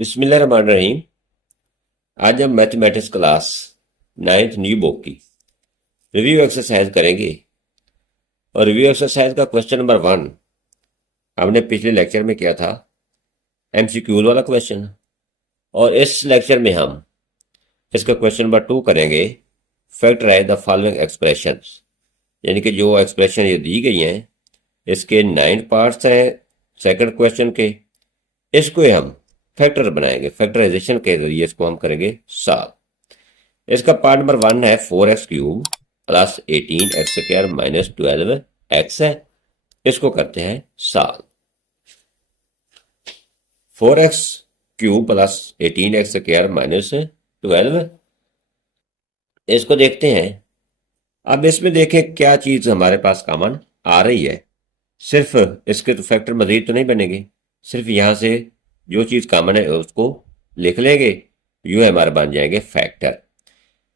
बिस्मिल्लाहिर्रहमानिर्रहीम। आज हम mathematics class 9th new book की रिव्यू एक्सरसाइज करेंगे। और रिव्यू एक्सरसाइज का क्वेश्चन नंबर 1 हमने पिछले लेक्चर में किया था, एमसीक्यू वाला क्वेश्चन। और इस लेक्चर में हम इसका क्वेश्चन नंबर 2 करेंगे, फैक्टराइज द फॉलोइंग एक्सप्रेशंस। यानी कि जो एक्सप्रेशन ये दी गई हैं इसके 9 पार्ट्स हैं सेकंड क्वेश्चन के। इसको हम फैक्टर बनाएंगे, फैक्टराइजेशन के जरिए इसको हम करेंगे सॉल्व। इसका पार्ट नंबर 1 है 4x³ plus 18x² minus 12x है। इसको करते हैं solve. 4x³ plus 18x² minus 12, इसको देखते हैं। अब इसमें देखें क्या चीज हमारे पास कॉमन आ रही है। सिर्फ इसके तो फैक्टर मजीद तो नहीं बनेंगे, सिर्फ यहां से जो चीज कॉमन है उसको लिख लेंगे, ये हमारे बन जाएंगे फैक्टर।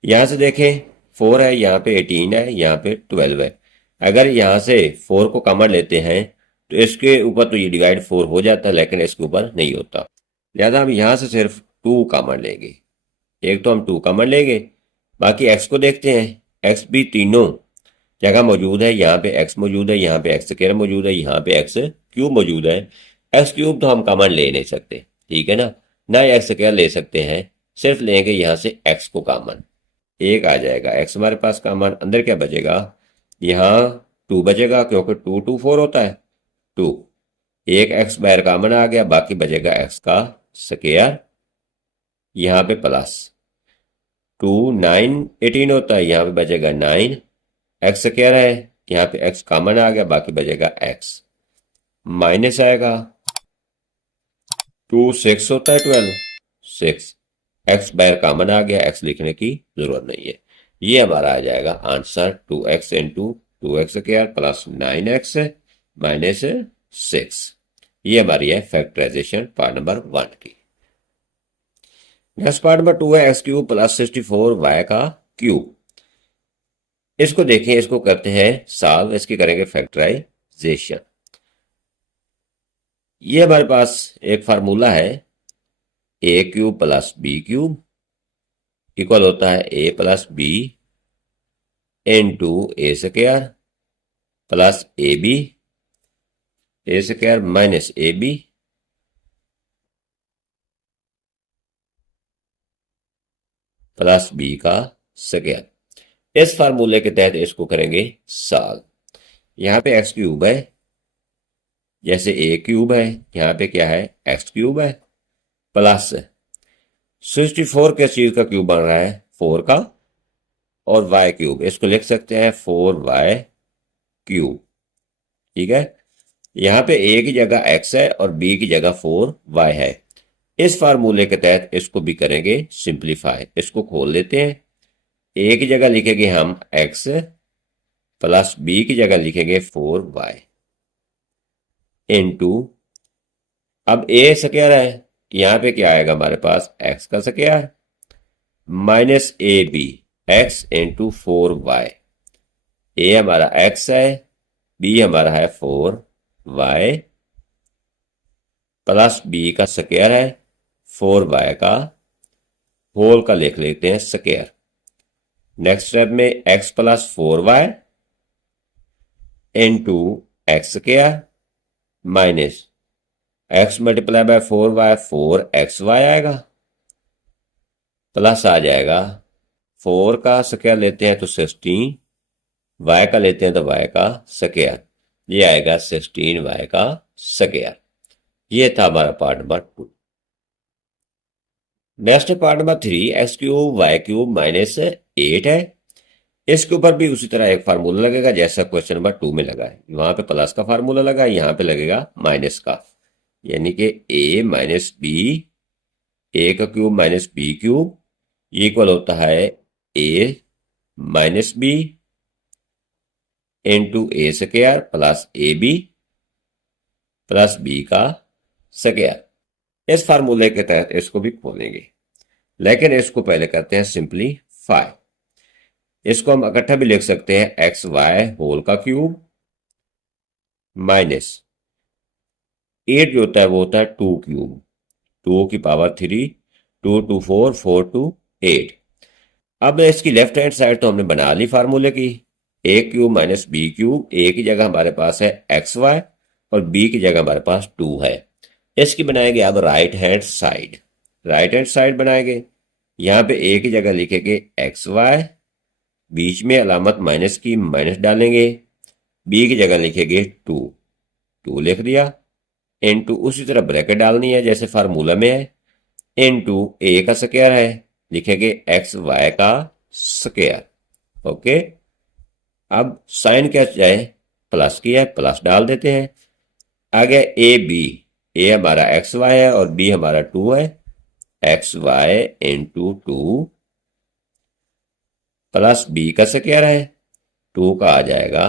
यहां से देखें 4 है, यहाँ पे 18 है, यहाँ पे 12 है। अगर यहाँ से 4 को कॉमन लेते हैं तो इसके ऊपर तो ये डिवाइड 4 हो जाता है, लेकिन इसके ऊपर नहीं होता। लिहाजा हम यहाँ से सिर्फ 2 कॉमन लेंगे। एक तो हम 2 कॉमन लेंगे, बाकी x को देखते हैं। x भी तीनों जगह मौजूद है, यहाँ पे x मौजूद है, यहाँ पे x² मौजूद है, यहाँ पे x³ मौजूद है। x³ तो हम कॉमन ले नहीं सकते, ठीक है ना ही x² ले सकते हैं, सिर्फ लेंगे यहाँ से x को कॉमन। एक आ जाएगा x हमारे पास कॉमन। अंदर क्या बचेगा, यहाँ 2 बचेगा क्योंकि 2 2 4 होता है 2। एक x बाहर कॉमन आ गया, बाकी बचेगा x का स्क्वायर। यहाँ पे प्लस 2 9 18 होता है, यहाँ पे बचेगा 9 x² है, यहाँ पे x कॉमन आ गया, बाकी बचेगा x। माइनस आएगा 2 6 होता है 12 6, x बाहर कॉमन आ गया, x लिखने की जरूरत नहीं है। ये हमारा आ जाएगा answer 2x into 2x² plus 9x minus 6। ये हमारी है फैक्टराइजेशन पार्ट नंबर 1 की। नेक्स्ट पार्ट नंबर 2 है x³ प्लस 64y का क्यूब। इसको देखें, इसको करते हैं सॉल्व, इसकी करेंगे फैक्टराइजेशन। ये हमारे पास एक फार्मूला है, a³ प्लस b³ इक्वल होता है a plus b into a² plus a² minus ab plus b का स्क्वायर। इस फार्मूले के तहत इसको करेंगे सॉल्व। यहाँ पे x³ है, जैसे a³ है, यहाँ पे क्या है x³ है, प्लस 64 किस चीज का क्यूब बन रहा है 4 का, और y³, इसको लिख सकते हैं 4y³। ठीक है, यहाँ पे a की जगह x है और b की जगह 4y है। इस फार्मूले के तहत इसको भी करेंगे सिंप्लीफाई। इसको खोल लेते हैं, a की जगह लिखेंगे हम x प्लस b की जगह लिखेंगे 4y इंटू, अब a स्क्वायर है, यहां पे क्या आएगा हमारे पास x का square minus ab x into 4y। a हमारा x है, b हमारा है 4y प्लस b का स्क्वायर है 4y का होल का लिख लेते हैं स्क्वायर। नेक्स्ट स्टेप में x plus 4y into x square minus x multiply by 4y 4xy आएगा, प्लस आ जाएगा 4 का स्क्वायर लेते हैं तो 16, y का लेते हैं तो y का स्क्वायर, ये आएगा 16y का स्क्वायर। ये था हमारा part number 2। Next part number 3 x³ y³ minus 8 है। इसके ऊपर भी उसी तरह एक फार्मूला लगेगा जैसा क्वेश्चन नंबर 2 में लगा है। वहां पे प्लस का फार्मूला लगा, यहाँ पे लगेगा माइनस का, यानी कि a माइनस बी, ए का cube minus B cube equal होता है a minus B into A square plus A B plus B का स्क्वायर। इस फार्मूले के तहत इसको भी खोलेंगे, लेकिन इसको पहले करते हैं सिंपलीफाई। इसको हम इकट्ठा भी लिख सकते हैं एक्स वाई होल का क्यूब माइनस 8 जो होता है वो होता है 2 क्यूब 2 की पावर 3, 2 2 4, 4 2 8। अब इसकी लेफ्ट हैंड साइड तो हमने बना ली फार्मूले की, ए क्यूब माइनस बी क्यूब। ए की जगह हमारे पास है एक्स वाई और बी की जगह हमारे पास 2 है। इसकी बनाएंगे अब right hand side. Right hand side बनाएंगे, यहाँ पे ए की जगह लिखेंगे एक्स वाई, बीच में अलामत माइनस की माइनस डालेंगे, बी की जगह लिखेंगे 2, 2 लिख दिया, इनटू उसी तरह ब्रैकेट डालनी है जैसे फार्मूला में है, इनटू ए का स्क्वायर है, लिखेंगे एक्स वाई का स्क्वायर। ओके, अब साइन क्या जाए, प्लस की है, प्लस डाल देते हैं। आ गया ए बी, ए हमारा एक्स वाई है और बी हमारा 2 है, X Y into 2 plus B का स्क्वायर है, 2 का आ जाएगा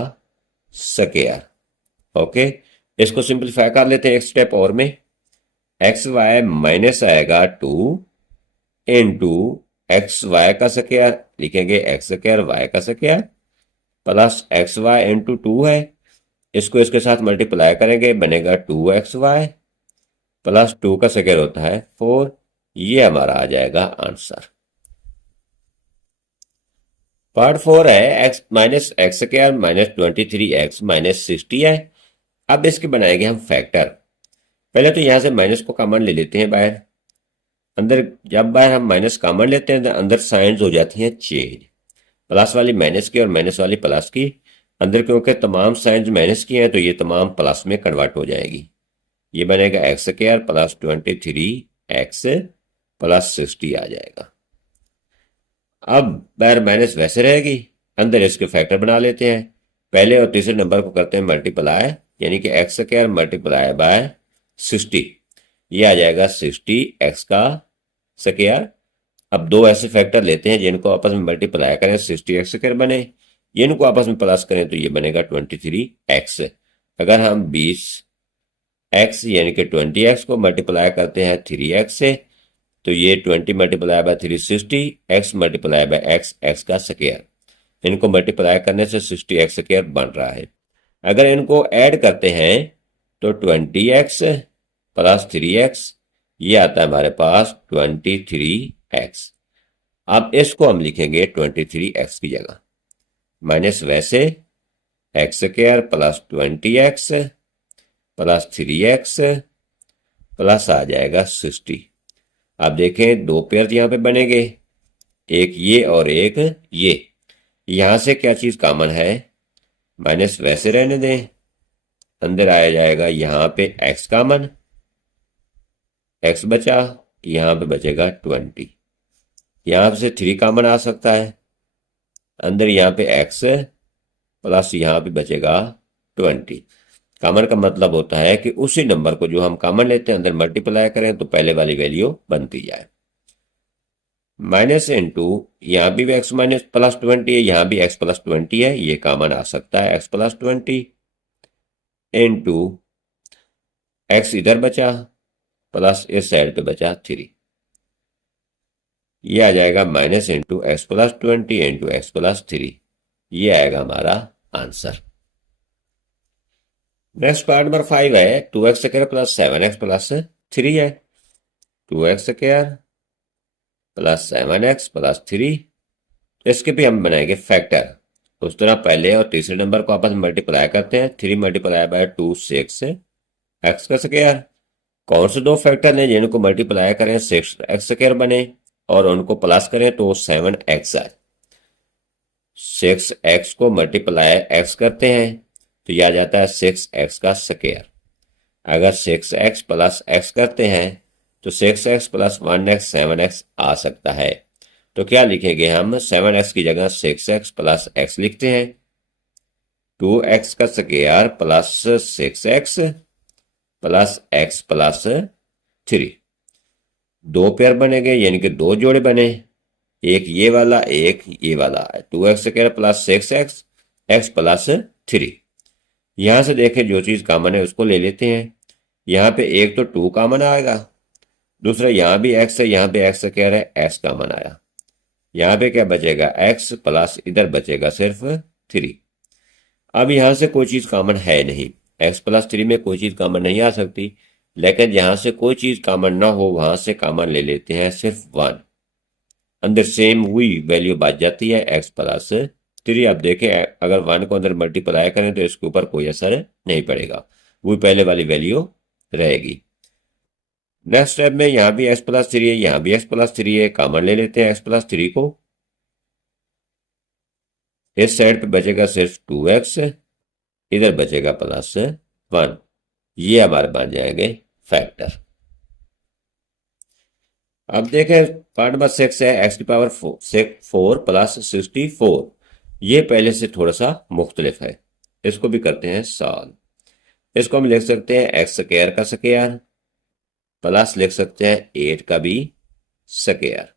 स्क्वायर। ओके, इसको सिंप्लीफाई कर लेते हैं एक स्टेप और में। एक्स वाई माइनस आएगा 2 इंटू एक्स वाई का स्क्वायर, लिखेंगे एक्स स्क्वायर वाई का square, plus x Y into 2 है, इसको इसके साथ मल्टीप्लाई करेंगे, बनेगा 2 एक्स वाई प्लस 2 का स्क्वायर होता है 4। ये हमारा आ जाएगा आंसर। पार्ट 4 है x minus x square minus 23x minus 60 है। अब इसके बनाएंगे हम फैक्टर। पहले तो यहां से माइनस को कॉमन ले लेते हैं बाहर। अंदर जब बाहर हम माइनस कॉमन लेते हैं तो अंदर साइंस हो जाती हैं चेंज, प्लस वाली माइनस की और माइनस वाली प्लस की। अंदर क्योंकि तमाम साइंस माइनस की हैं तो ये तमाम प्लस में कन्वर्ट हो जाएगी। ये बनेगा x square plus 23x plus 60 आ जाएगा। अब बाहर माइनस वैसे रहेगी, अंदर इसके फैक्टर बना लेते हैं। पहले और तीसरे नंबर को करते हैं मल्टीप्लाई, यानी कि एक्स स्क्वायर मल्टीप्लाई बाय 60, ये आ जाएगा 60 एक्स का स्क्वायर। अब दो ऐसे फैक्टर लेते हैं जिनको आपस में मल्टीप्लाई करें 60 एक्स स्क्वायर बने, इनको आपस में प्लस करें तो ये बनेगा 23x। अगर हम 20x यानी कि 20x को मल्टीप्लाई करते हैं 3x से तो ये 20 multiply by 3 60, x multiply by x, x का स्क्वायर। इनको मल्टीप्लाई करने से 60x स्क्वायर बन रहा है। अगर इनको ऐड करते हैं तो 20x प्लस 3x, ये आता है हमारे पास 23x। अब इसको हम लिखेंगे 23x की जगह, माइनस वैसे x square plus 20x plus 3x plus आ जाएगा 60। अब देखें दो पेयर यहां पे बनेंगे, एक ये और एक ये। यहां से क्या चीज कॉमन है, माइनस वैसे रहने दें, अंदर आया जाएगा यहां पे x कॉमन, x बचा, यहां पे बचेगा 20। यहां से 3 कॉमन आ सकता है, अंदर यहां पे x प्लस यहां पे बचेगा 20। कॉमन का मतलब होता है कि उसी नंबर को जो हम कॉमन लेते हैं अंदर मल्टीप्लाई करें तो पहले वाली वैल्यू बनती जाए। माइनस इंटू यहां भी x माइनस प्लस 20 है, यहां भी x प्लस 20 है, ये कॉमन आ सकता है x प्लस 20 इंटू x इधर बचा प्लस इस साइड पे बचा 3, ये आ जाएगा minus into x plus 20 into x plus 3, ये आएगा हमारा आंसर। नेक्स्ट पार्ट नंबर 5 है 2x square plus 7x plus 3 है। 2x square plus 7x plus 3, इसके भी हम बनाएंगे फैक्टर। उस तरह पहले और तीसरे नंबर को आपस में मल्टीप्लाई करते हैं, 3 मल्टीप्लाई बाय 2 6 एक्स का स्क्वायर। कौन से दो फैक्टर हैं जिनको मल्टीप्लाई करें 6 एक्स स्क्वायर बने और उनको प्लस करें तो 7x आए। 6x को मल्टीप्लाई x करते हैं तो यह आ जाता है 6x का स्क्वायर। अगर 6x प्लस x करते हैं तो 6x प्लस 1x 7x आ सकता है। तो क्या लिखेंगे हम, 7x की जगह 6x प्लस x लिखते हैं, 2x का square plus 6x plus x plus 3। दो पेयर बनेंगे यानी कि दो जोड़े बने, एक ये वाला एक ये वाला, 2x square plus 6x x plus 3। यहां से देखें जो चीज कॉमन है उसको ले लेते हैं। यहां पे एक तो 2 कॉमन आएगा, दूसरा यहां भी x है, यहां पे x स्क्वायर है, x कॉमन आया। यहां पे क्या बचेगा x प्लस इधर बचेगा सिर्फ 3। अब यहां से कोई चीज कॉमन है नहीं, x प्लस 3 में कोई चीज कॉमन नहीं आ सकती, लेकिन जहां से कोई चीज कॉमन ना हो वहां से कॉमन ले लेते हैं सिर्फ 1। अंदर सेम हुई वैल्यू बच जाती है x प्लस 3। आप देखें अगर 1 को अंदर मल्टीप्लाई करें तो इसके ऊपर कोई असर नहीं पड़ेगा, वही पहले वाली वैल्यू रहेगी। नेक्स्ट स्टेप में यहाँ भी x+3 है, यहाँ भी x+3 है, कॉमन ले लेते हैं x+3 को। इस साइड पे बचेगा सिर्फ 2x, इधर बचेगा +1। ये हमारे बन जाएंगे फैक्टर। अब देखें पार्ट नंबर 6 है x⁴ प्लस 64। ये पहले से थोड़ा सा मुख्तलिफ है, इसको भी करते हैं सॉल्व। इसको हम लिख सकते हैं x² का स्क्वायर प्लस लिख सकते हैं 8 का भी स्क्वायर।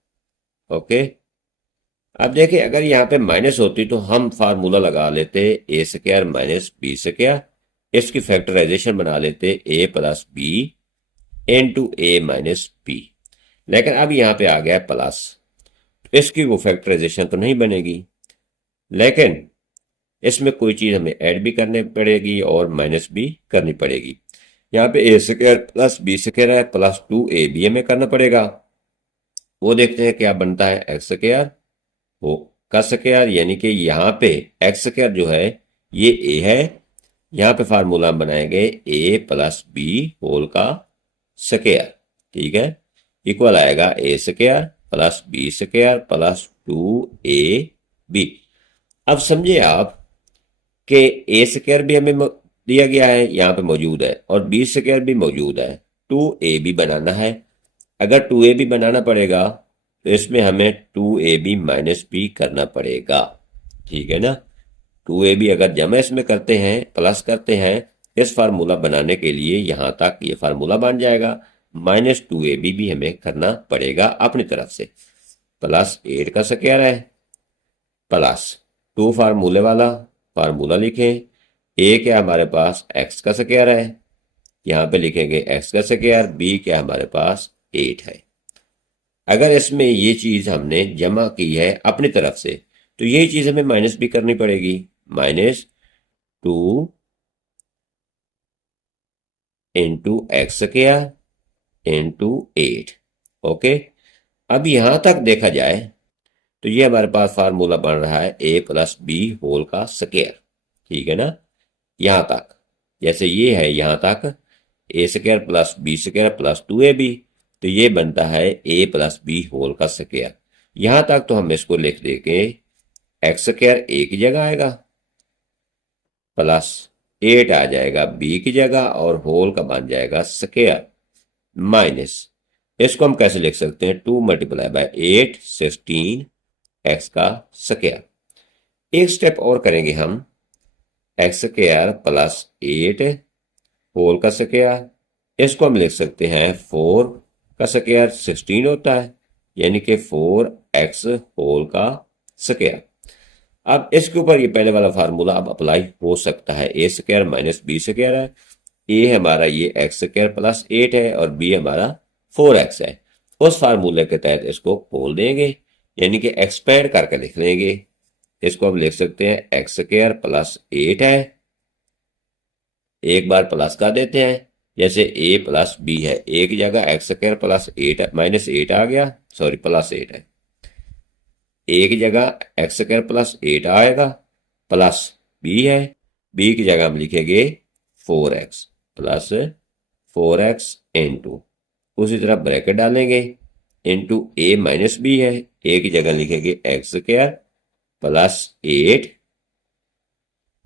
ओके, अब देखिए अगर यहाँ पे माइनस होती तो हम फार्मूला लगा लेते a² माइनस b²। इसकी फैक्टराइजेशन बना लेते a plus b into a minus b। लेकिन अब यहाँ पे आ गया प्लस, इसकी वो फैक्टराइजेशन तो नहीं बनेगी, लेकिन इसमें कोई चीज हमें ऐड भी करनी पड़ेगी और माइनस भी करनी पड़ेगी। यहाँ पे a² प्लस b² है, प्लस 2ab हमें करना पड़ेगा। वो देखते हैं क्या बनता है x² वो का स्क्वायर, यानी कि यहाँ पे x² जो है ये a है। यहाँ पे फार्मूला हम बनाएंगे a प्लस b होल का स्क्वायर, ठीक है, इक्वल आएगा a² plus b² plus 2ab। अब समझिए आप कि a² भी हमें दिया गया है, यहाँ पे मौजूद है, और b² भी मौजूद है। 2ab बनाना है। अगर 2ab बनाना पड़ेगा तो इसमें हमें 2ab माइनस b करना पड़ेगा, ठीक है ना। 2ab अगर जमा इसमें करते हैं प्लस करते हैं इस फार्मूला बनाने के लिए, यहां तक ये फार्मूला बन जाएगा। माइनस 2ab भी हमें करना पड़ेगा अपनी तरफ से। प्लस 8 का स्क्वायर है प्लस 2 फार्मूले वाला फार्मूला लिखें। a क्या हमारे पास x का स्क्वायर है, यहाँ पे लिखेंगे x का स्क्वायर। b क्या हमारे पास 8 है। अगर इसमें ये चीज हमने जमा की है अपनी तरफ से तो यही चीज हमें माइनस भी करनी पड़ेगी। -2 इंटू x² इंटू 8। ओके, अब यहां तक देखा जाए तो ये हमारे पास फार्मूला बन रहा है a प्लस b होल का स्क्वायर, ठीक है ना। यहां तक जैसे ये है, यहां तक a² plus b² plus 2ab, तो ये बनता है a प्लस b होल का स्क्वायर। यहां तक तो हम इसको लिख देंगे x² a की जगह आएगा, प्लस 8 आ जाएगा b की जगह, और होल का बन जाएगा स्क्वायर, माइनस इसको हम कैसे लिख सकते हैं 2 मल्टीप्लाई बाय 8 16 x का स्क्वायर। एक स्टेप और करेंगे हम, x² प्लस 8 होल का स्क्वायर, इसको हम लिख सकते हैं 4 का स्क्वायर 16 होता है, यानी कि 4x होल का स्क्वायर। अब इसके ऊपर ये पहले वाला फार्मूला अब अप्लाई हो सकता है। a² माइनस b² है, a हमारा ये x² प्लस 8 है और b हमारा 4x है। उस फार्मूले के तहत इसको खोल देंगे, यानी कि एक्सपेंड करके लिख लेंगे। इसको हम लिख सकते हैं x² प्लस 8 है, एक बार प्लस कर देते हैं, जैसे a प्लस b है, एक जगह x² प्लस 8 माइनस 8 आ गया, सॉरी प्लस 8 है, एक जगह x² प्लस 8 आएगा, प्लस b है, b की जगह हम लिखेंगे 4x प्लस 4x इंटू, उसी तरह ब्रैकेट डालेंगे, इंटू a माइनस b है, a की जगह लिखेंगे x² प्लस 8,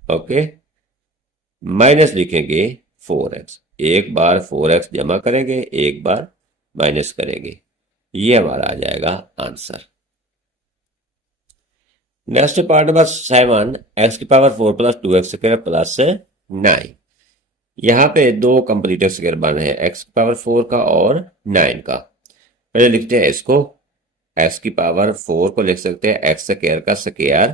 ओके, माइनस लिखेंगे 4x। एक बार 4x जमा करेंगे, एक बार माइनस करेंगे, ये हमारा आ जाएगा answer. Next part number 7, x⁴ plus 2x² plus 9। यहाँ पे दो कंप्लीट स्क्वायर बने हैं, x⁴ का और 9 का। पहले लिखते हैं इसको, x⁴ को लिख सकते हैं x² का स्क्वायर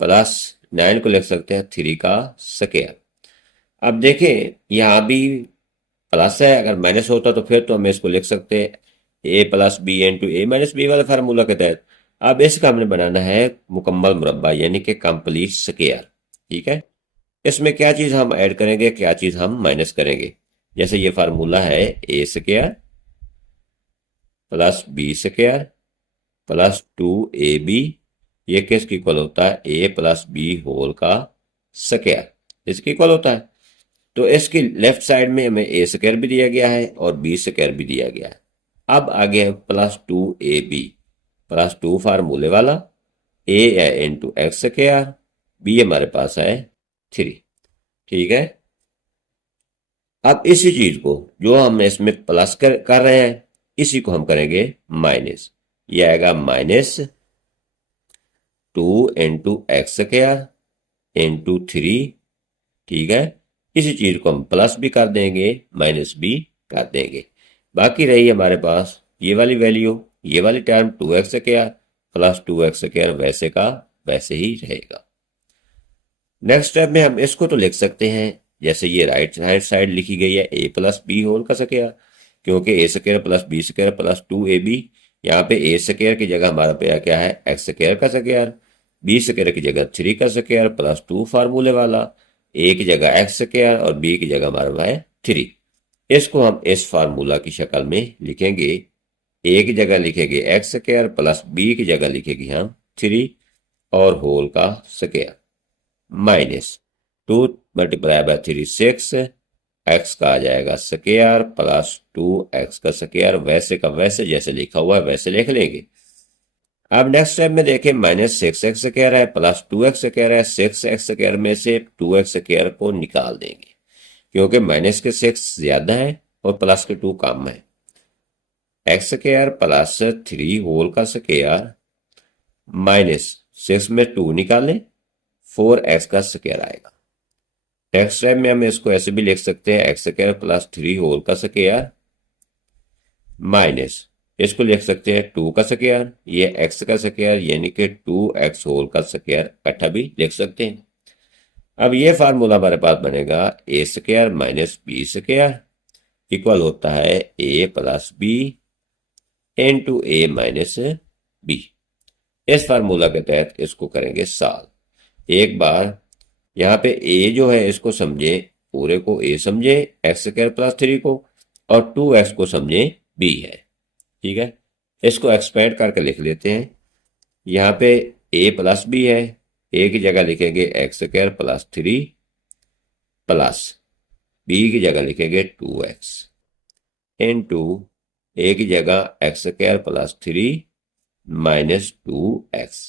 प्लस 9 को लिख सकते हैं 3 का स्क्वायर। अब देखें यहाँ भी प्लस है, अगर माइनस होता तो फिर तो हम इसको लिख सकते हैं a plus b into a minus b वाले फार्मूला के तहत। अब इसका हमने बनाना है मुकम्मल मुरब्बा, यानी कि कंप्लीट स्क्वायर, ठीक है। इसमें क्या चीज हम ऐड करेंगे, क्या चीज हम माइनस करेंगे। जैसे ये फार्मूला है A square plus B square plus 2ab, ये किसकी इक्वल होता है ए प्लस बी होल का स्क्वायर, इसकी इक्वल होता है। तो इसकी लेफ्ट साइड में हमें ए स्क्वायर भी दिया गया है और बी स्क्वायर भी दिया गया है। अब आगे है प्लस 2ab, प्लस 2 फार्मूले वाला, ए है इंटू एक्स स्क्वायर, बी हमारे पास है 3। ठीक है, अब इसी चीज को जो हम इसमें प्लस कर रहे हैं इसी को हम करेंगे माइनस। ये आएगा minus 2 into x square into 3। ठीक है, इसी चीज को हम प्लस भी कर देंगे माइनस भी कर देंगे। बाकी रही हमारे पास ये वाली वैल्यू, ये वाली term 2x square plus 2x square वैसे का वैसे ही रहेगा। नेक्स्ट स्टेप में हम इसको तो लिख सकते हैं जैसे ये राइट हैंड साइड लिखी गई है ए प्लस बी होल का स्क्वायर, क्योंकि A square plus B square plus 2ab, यहाँ पे ए स्क्वायर की जगह हमारा पे क्या है एक्स स्क्वायर का स्क्वायर, बी स्क्वायर की जगह 3 का स्क्वायर प्लस 2 फार्मूले वाला, ए की जगह एक्स स्क्वायर और बी की जगह हमारा है 3। इसको हम इस फार्मूला की शक्ल में लिखेंगे, ए की जगह लिखेंगे एक्स स्क्वायर प्लस बी की जगह लिखेंगे हम 3 और होल का square minus 2 multiply by 3 6, x का आ जाएगा स्क्वायर प्लस 2x का स्क्वायर वैसे का वैसे जैसे लिखा हुआ है वैसे लिख लेंगे। अब नेक्स्ट स्टेप में देखें माइनस 6x स्क्वायर है प्लस 2x स्क्वायर है, 6x स्क्वायर में से 2x स्क्वायर को निकाल देंगे क्योंकि माइनस के 6 ज्यादा है और प्लस के 2 कम है। एक्स स्क्वायर प्लस 3 होल का स्क्वायर माइनस 6 में 2 निकालें 4x का स्क्वायर आएगा। नेक्स्ट स्टेप में हम इसको ऐसे भी लिख सकते हैं एक्स स्क्वायर प्लस 3 होल का स्क्वायर माइनस इसको लिख सकते हैं 2 का स्क्वायर, ये x का स्क्वायर यानी कि 2x होल का स्क्वायर इकट्ठा भी लिख सकते हैं। अब ये फार्मूला हमारे पास बनेगा A square minus B square equal होता है A plus B into A minus B. इस फार्मूला के तहत इसको करेंगे सॉल्व। एक बार यहाँ पे ए जो है इसको समझे, पूरे को ए समझे एक्स स्क्वायर प्लस 3 को, और 2x को समझे बी है। ठीक है, इसको एक्सपेंड करके लिख लेते हैं। यहाँ पे ए प्लस बी है, ए की जगह लिखेंगे एक्स स्क्वायर प्लस 3 प्लस बी की जगह लिखेंगे 2x इंटू ए की जगह x square plus 3 minus 2x।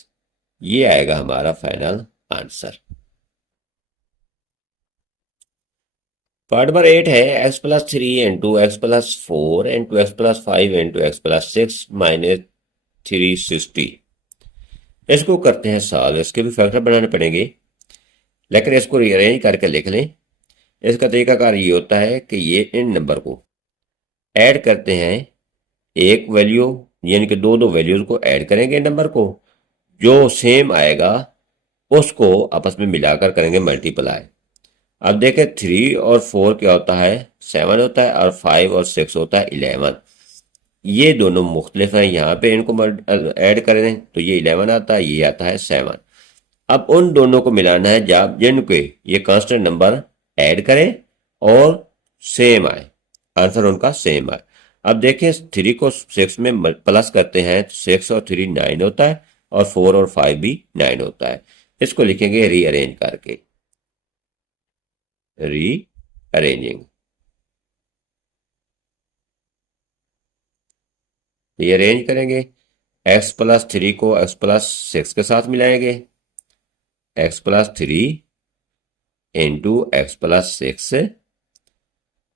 ये आएगा हमारा फाइनल आंसर। पार्ट नंबर 8 है x plus 3 into x plus 4 into x plus 5 into x plus 6 minus 360। इसको करते हैं सॉल्व। इसके भी फैक्टर बनाने पड़ेंगे लेकिन इसको रीअरेंज करके लिख लें। इसका तरीकाकार ये होता है कि ये इन नंबर को ऐड करते हैं, एक वैल्यू यानी कि दो वैल्यूज को ऐड करेंगे नंबर को, जो सेम आएगा उसको आपस में मिलाकर करेंगे मल्टीप्लाई। अब देखें 3 और 4 क्या होता है 7 होता है और 5 और 6 होता है 11। ये दोनों मुख्तलिफ हैं, यहाँ पे इनको ऐड करें तो ये 11 आता है, ये आता है 7। अब उन दोनों को मिलाना है जब जिनके ये कांस्टेंट नंबर ऐड करें और सेम आए, आंसर उनका सेम आए। अब देखें 3 को 6 में प्लस करते हैं तो 6 और 3 9 होता है और 4 और 5 भी 9 होता है। इसको लिखेंगे रीअरेंज करके, रीअरेंजिंग। रीअरेंज करेंगे, x प्लस 3 को x प्लस 6 के साथ मिलाएंगे, x plus 3 into x plus 6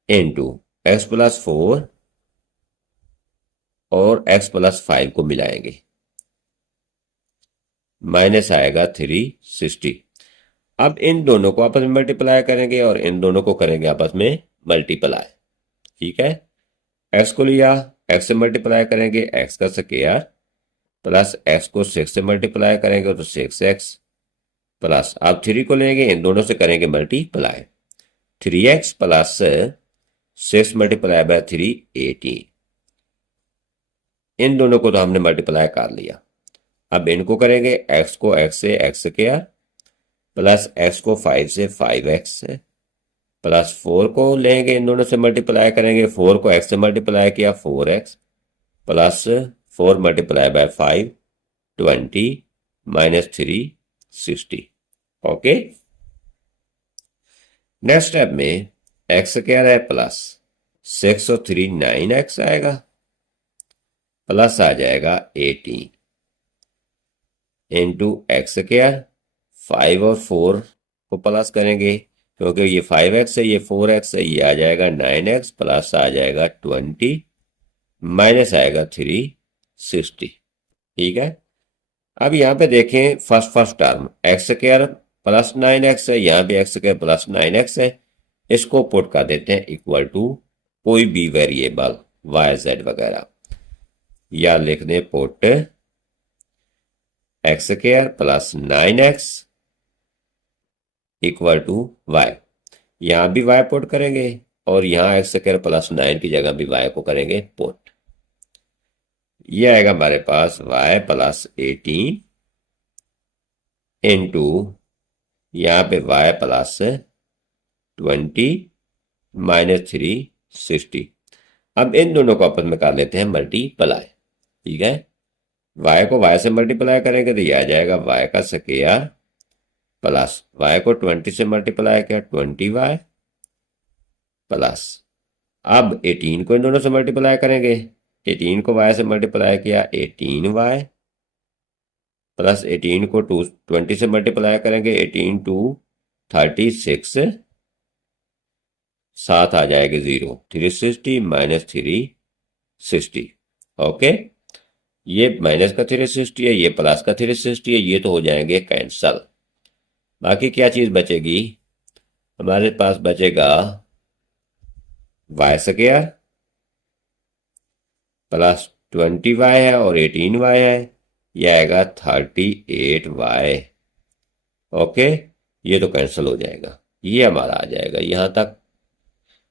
into x plus 4 और x प्लस 5 को मिलाएंगे, माइनस आएगा 360। अब इन दोनों को आपस में मल्टीप्लाई करेंगे और इन दोनों को करेंगे आपस में मल्टीप्लाई। ठीक है, x को लिया, x से मल्टीप्लाई करेंगे x का स्क्वायर प्लस x को 6 से मल्टीप्लाई करेंगे तो 6x प्लस अब 3 को लेंगे, इन दोनों से करेंगे multiply, 3x plus 6 multiply by 3 18। इन दोनों को तो हमने मल्टीप्लाई कर लिया। अब इनको करेंगे x को x से x स्क्वायर प्लस x को 5 से 5x प्लस 4 को लेंगे, इन दोनों से मल्टीप्लाई करेंगे, 4 को x से मल्टीप्लाई किया 4x plus 4 multiply by 5 20 minus 3 60। Okay, next step में x क्या है प्लस 6 और 3 9x आएगा, प्लस आ जाएगा 18 इंटू एक्स क्या 5 और 4 को प्लस करेंगे क्योंकि ये 5x है ये 4x है, ये आ जाएगा 9x प्लस आ जाएगा 20 माइनस आएगा 360। ठीक है, अब यहाँ पे देखें first term x square plus 9x है, यहाँ भी एक्स स्क्वायर प्लस 9x है, इसको पुट कर देते हैं इक्वल टू कोई भी वेरिएबल वाई जेड वगैरह, या लिख दें put x square plus 9x equal to y. यहां भी वाई पुट करेंगे और यहां एक्स स्क्वायर प्लस 9 की जगह भी वाई को करेंगे पुट। ये आएगा हमारे पास वाई प्लस 18 इंटू यहां पे वाई प्लस 20 माइनस 360। अब इन दोनों को आपस में कर लेते हैं मल्टीप्लाई। ठीक है, वाई को वाई से मल्टीप्लाई करेंगे तो ये आ जाएगा वाई का स्क्वायर प्लस वाई को 20 से मल्टीप्लाई किया 20y प्लस अब 18 को इन दोनों से मल्टीप्लाई करेंगे, 18 को y से मल्टीप्लाई किया 18y प्लस 18 को 20 से मल्टीप्लाई करेंगे 18 टू 36 साथ आ जाएगा 0 360 माइनस 360। ओके, ये माइनस का 360 है, ये प्लस का 360 है, ये तो हो जाएंगे कैंसल। बाकी क्या चीज बचेगी, हमारे पास बचेगा वाई स्क्वायर प्लस 20y है और 18y है, यह आएगा 38y। ओके, ये तो कैंसिल हो जाएगा, ये हमारा आ जाएगा यहां तक,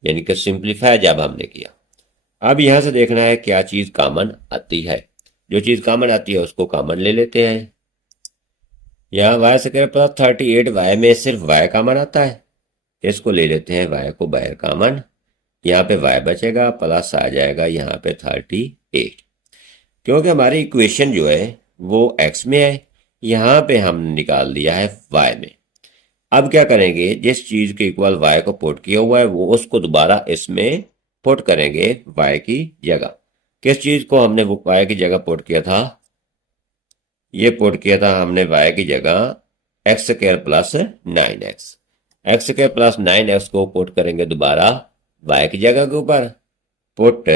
यानी कि सिंप्लीफाई जब हमने किया। अब यहां से देखना है क्या चीज कॉमन आती है, जो चीज कॉमन आती है उसको कॉमन ले लेते हैं। यहाँ वाई स्क्वायर प्लस 38y में सिर्फ y कॉमन आता है, इसको ले लेते हैं y को बाहर कॉमन, यहाँ पे y बचेगा प्लस आ जाएगा यहाँ पे 38, क्योंकि हमारी इक्वेशन जो है वो x में है, यहाँ पे हमने निकाल दिया है y में। अब क्या करेंगे, जिस चीज के इक्वल y को पुट किया हुआ है वो उसको दोबारा इसमें पुट करेंगे y की जगह। किस चीज को हमने वो y की जगह पुट किया था, ये पुट किया था हमने y की जगह x square plus 9x, x square plus 9x को पुट करेंगे दोबारा y की जगह के ऊपर, पुट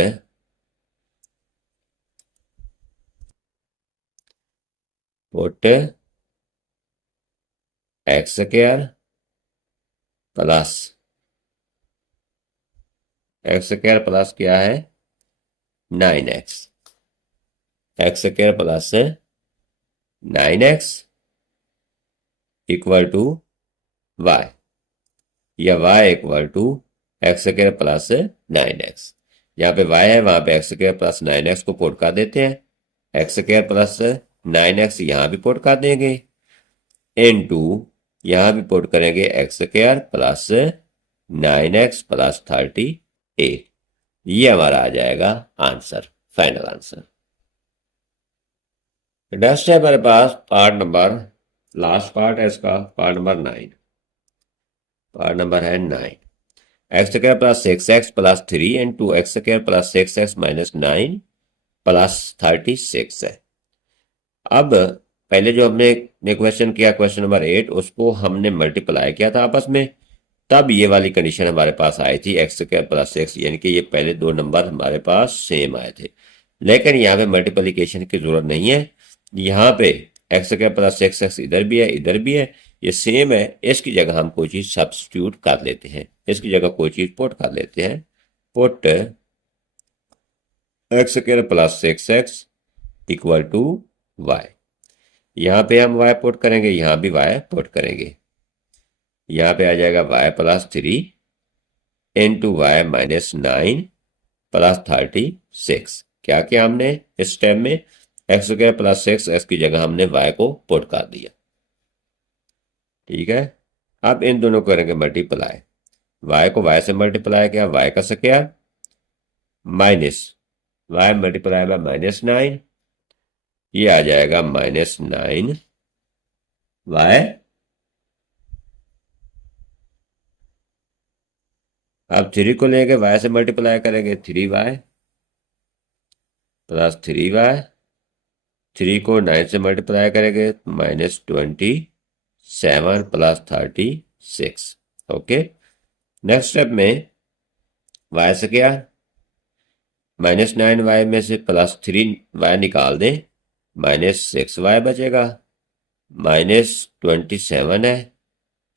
एक्स स्क्वायर प्लस क्या है 9x, x square plus 9x equal to y, या y equal to x square plus 9x। यहाँ पे y है वहां पे एक्स स्क्वायर प्लस 9x को पुट कर देते हैं, एक्स स्क्वायर प्लस 9x यहाँ भी पुट कर देंगे, इनटू यहाँ भी पुट करेंगे x square plus 9x plus 38। ये हमारा आ जाएगा आंसर, फाइनल आंसर। नेक्स्ट है हमारे पास पार्ट नंबर, लास्ट पार्ट है इसका, पार्ट नंबर 9। पार्ट नंबर है 9, x square plus 6x plus 3 into x square plus 6x minus 9 plus 36 है। अब पहले जो हमने क्वेश्चन किया क्वेश्चन नंबर 8, उसको हमने मल्टीप्लाई किया था आपस में, तब ये वाली कंडीशन हमारे पास आई थी एक्स स्क्वायर प्लस 6, यानी कि ये पहले दो नंबर हमारे पास सेम आए थे। लेकिन यहाँ पे मल्टीप्लीकेशन की जरूरत नहीं है, यहाँ पे एक्स स्क्वायर प्लस 6x इधर भी है इधर भी है, ये सेम है, इसकी जगह हम कोई चीज सब्स्टिट्यूट कर लेते हैं, इसकी जगह कोई चीज पुट कर लेते हैं, put x square plus 6x equal to y. यहाँ पे हम y पुट करेंगे, यहाँ भी y पुट करेंगे, यहाँ पे आ जाएगा y plus 3 into y minus 9 plus 36। क्या किया हमने इस स्टेप में, एक्स स्क्वायर प्लस 6x की जगह हमने y को पुट कर दिया। ठीक है, अब इन दोनों को करेंगे मल्टीप्लाई, वाई को वाई से मल्टीप्लाई किया, वाई का square minus y multiply by -9, ये आ जाएगा -9 वाई। अब 3 को लेके वाई से मल्टीप्लाई करेंगे, 3y प्लस 3y। 3 को 9 से मल्टीप्लाई करेंगे, -27 प्लस 36। ओके, नेक्स्ट स्टेप में वाई से क्या, -9y में से +3y निकाल दें, -6y बचेगा। -27 है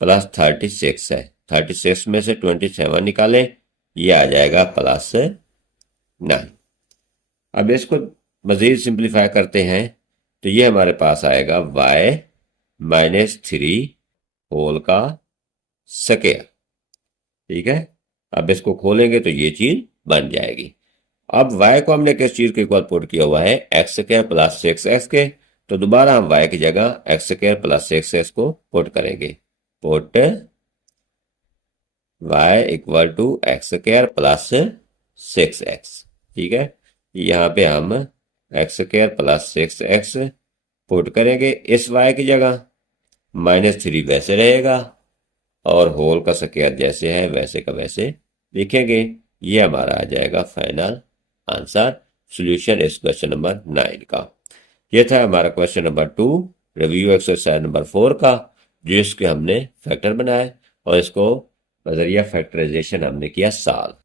प्लस 36 है, 36 में से 27 निकालें, ये आ जाएगा +9। अब इसको मज़ीद सिंप्लीफाई करते हैं तो ये हमारे पास आएगा y -3 होल का स्क्वायर। ठीक है, अब इसको खोलेंगे तो ये चीज बन जाएगी। अब y को हमने किस चीज के इक्वल पुट किया हुआ है, x² प्लस 6x के, तो दोबारा हम y की जगह x² प्लस 6x को पुट करेंगे। Put y equal to x² plus 6x। ठीक है, यहाँ पे हम x² प्लस 6x पुट करेंगे इस y की जगह, -3 वैसे रहेगा और होल का स्क्वायर जैसे है वैसे का वैसे लिखेंगे। ये हमारा आ जाएगा फाइनल आंसर, सॉल्यूशन इस क्वेश्चन नंबर 9 का। ये था हमारा question number 2, review exercise number 4 का, जिसके हमने फैक्टर बनाए और इसको नजरिया फैक्टराइजेशन हमने किया सॉल्व।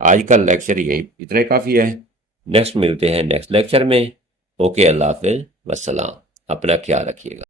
आज का लेक्चर यही इतना काफ़ी है। नेक्स्ट मिलते हैं नेक्स्ट लेक्चर में। ओके, अल्लाह हाफिज़, वस्सलाम, अपना ख्याल रखिएगा।